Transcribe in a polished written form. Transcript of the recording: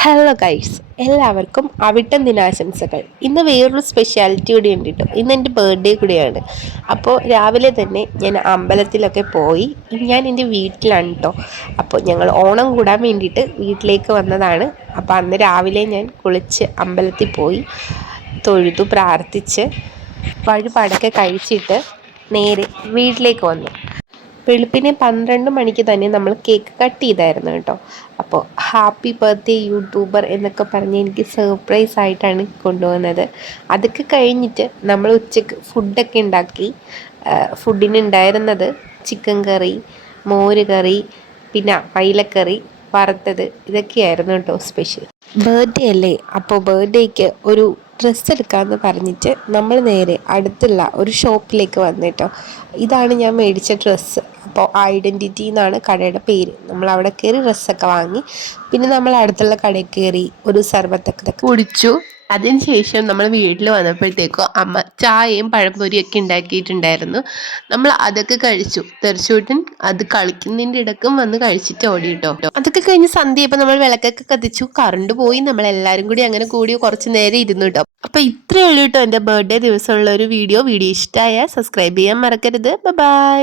Hello guys, എല്ലാവർക്കും അവിട്ടം ദിനാശംസകൾ. ഇന്ന് വേറൊരു സ്പെഷ്യാലിറ്റി കൂടി ഉണ്ട് കേട്ടോ. ഇന്ന് എൻ്റെ ബർത്ത്ഡേ കൂടിയാണ്. അപ്പോൾ രാവിലെ തന്നെ ഞാൻ അമ്പലത്തിലൊക്കെ പോയി. ഞാൻ എൻ്റെ വീട്ടിലാണ് കേട്ടോ. അപ്പോൾ ഞങ്ങൾ ഓണം കൂടാൻ വേണ്ടിയിട്ട് വീട്ടിലേക്ക് വന്നതാണ്. അപ്പോൾ അന്ന് രാവിലെ ഞാൻ കുളിച്ച് അമ്പലത്തിൽ പോയി തൊഴുതു പ്രാർത്ഥിച്ച് വഴിപാടൊക്കെ കഴിച്ചിട്ട് നേരെ വീട്ടിലേക്ക് വന്നു. വെളുപ്പിനെ 12 മണിക്ക് തന്നെ നമ്മൾ കേക്ക് കട്ട് ചെയ്തായിരുന്നു കേട്ടോ. അപ്പോൾ ഹാപ്പി ബർത്ത്ഡേ യൂട്യൂബർ എന്നൊക്കെ പറഞ്ഞ് എനിക്ക് സർപ്രൈസ് ആയിട്ടാണ് കൊണ്ടുവന്നത്. അതൊക്കെ കഴിഞ്ഞിട്ട് നമ്മൾ ഉച്ചയ്ക്ക് ഫുഡൊക്കെ ഉണ്ടാക്കി. ഫുഡിന് ഉണ്ടായിരുന്നത് ചിക്കൻ കറി, മോര് കറി, പിന്നെ അയിലക്കറി വറുത്തത്, ഇതൊക്കെയായിരുന്നു കേട്ടോ സ്പെഷ്യൽ. ബർത്ത്ഡേ അല്ലേ, അപ്പോൾ ബർത്ത്ഡേക്ക് ഒരു ഡ്രസ്സ് എടുക്കാമെന്ന് പറഞ്ഞിട്ട് നമ്മൾ നേരെ അടുത്തുള്ള ഒരു ഷോപ്പിലേക്ക് വന്നിട്ടോ. ഇതാണ് ഞാൻ മേടിച്ച ഡ്രസ്സ്. അപ്പോൾ ഐഡൻറ്റിറ്റി എന്നാണ് കടയുടെ പേര്. നമ്മൾ അവിടെ കയറി ഡ്രസ്സൊക്കെ വാങ്ങി. പിന്നെ നമ്മൾ അടുത്തുള്ള കടയിൽ കയറി ഒരു സർബത്തൊക്കെ കുടിച്ചു. അതിനുശേഷം നമ്മൾ വീട്ടിൽ വന്നപ്പോഴത്തേക്കും അമ്മ ചായയും പഴംപൊരിയൊക്കെ ഉണ്ടാക്കിയിട്ടുണ്ടായിരുന്നു. നമ്മൾ അതൊക്കെ കഴിച്ചു. തീർച്ചയായിട്ടും അത് കളിക്കുന്നതിൻ്റെ ഇടക്കും വന്ന് കഴിച്ചിട്ട് ഓടിയിട്ടോ. അതൊക്കെ കഴിഞ്ഞ് സന്ധ്യയപ്പോൾ നമ്മൾ വിളക്കൊക്കെ കത്തിച്ചു. കറണ്ട് പോയി. നമ്മളെല്ലാവരും കൂടി അങ്ങനെ കൂടി കുറച്ച് നേരം ഇരുന്നു കേട്ടോ. അപ്പോൾ ഇത്രയേ ഉള്ളൂ കേട്ടോ എൻ്റെ ബർത്ത്ഡേ ദിവസമുള്ള ഒരു വീഡിയോ ഇഷ്ടമായാൽ സബ്സ്ക്രൈബ് ചെയ്യാൻ മറക്കരുത്. ബൈ.